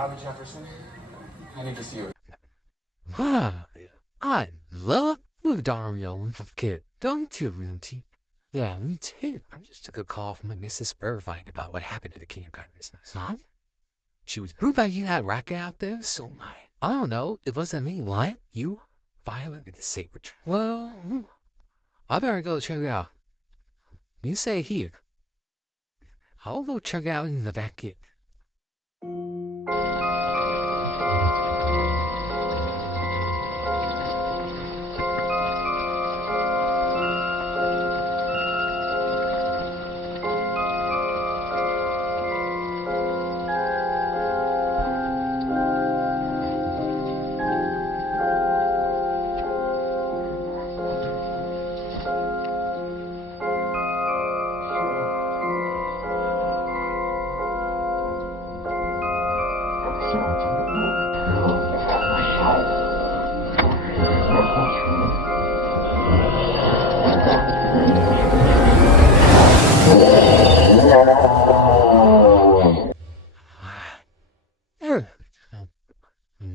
Golly Jefferson, I need to see you. Ah, I love Dario little kid, don't you, Lindsay? Yeah, me too. I just took a call from my Mrs. Irvine about what happened to the kindergarten business. Huh? She was, who about you that racket out there? So I don't know. It wasn't me. What? You? Violet and the saber. Well, I better go check it out. You stay here. I'll go check out in the back end.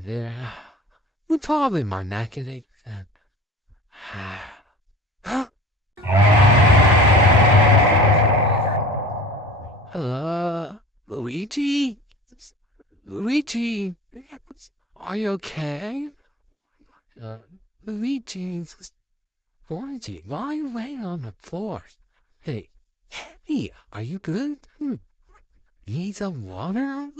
Yeah, we probably my neck and it. Hello, Luigi? Luigi, are you okay? Uh, Luigi, Luigi, why are you laying on the floor? Hey, hey, are you good? Need some water?